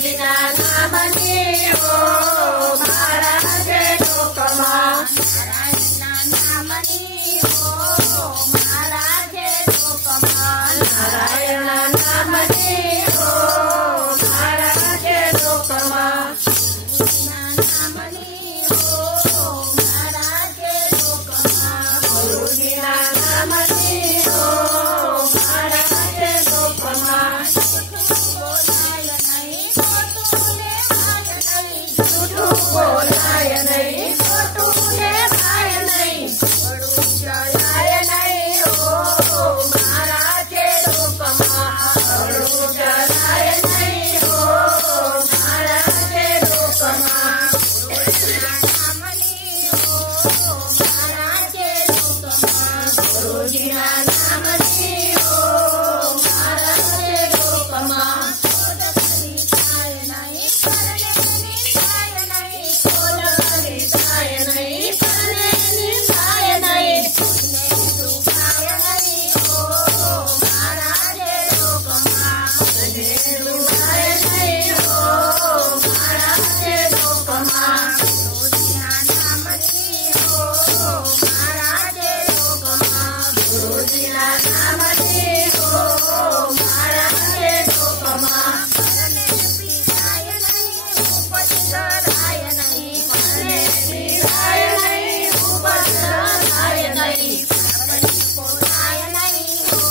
गुरुजीना नामनी हो महाराजे लोकमा नारायणना नामनी हो महाराजे लोकमा नारायणना नामनी हो महाराजे लोकमा गुरुजीना नामनी हो महाराजे लोकमा बोलाय नहीं छोटूले भाय नहीं बड़ू जलाय नहीं हो महाराजे लोकमा बड़ू जलाय नहीं हो महाराजे लोकमा गुरुजीना नामनी हो महाराजे लोकमा गुरुजीना नामनी हो महाराजे लोकमा पीराय नहीं उपराय नहीं पोलाय नहीं हो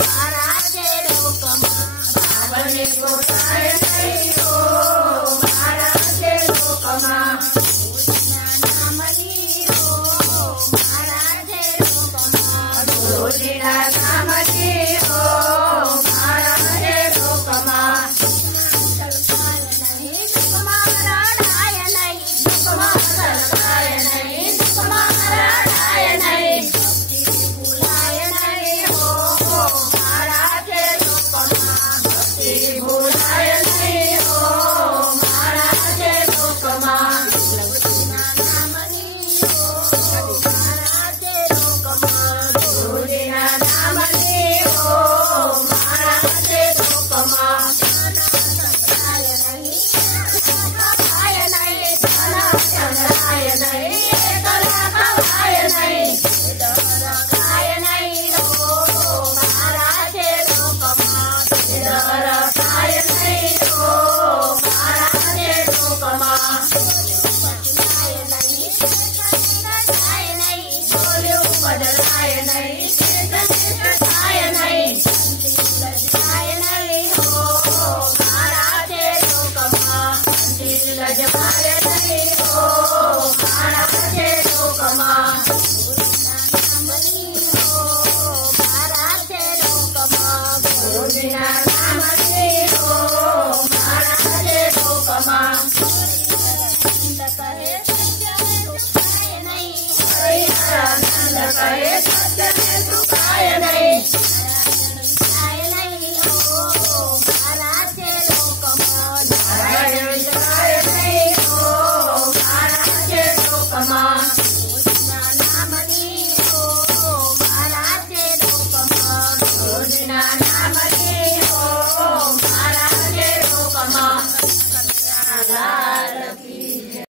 महाराजे लोकमा अपने पोलाय नहीं हो महाराजे लोकमा गुरुजीना नामनी हो महाराजे लोकमा गुरुजीना नामनी हो महाराजे लोकमा बदलाय नहीं महाराजे लोकमा लजपाय नहीं हो महाराजे लोकमा महाराजे लोकमा गुरुजीना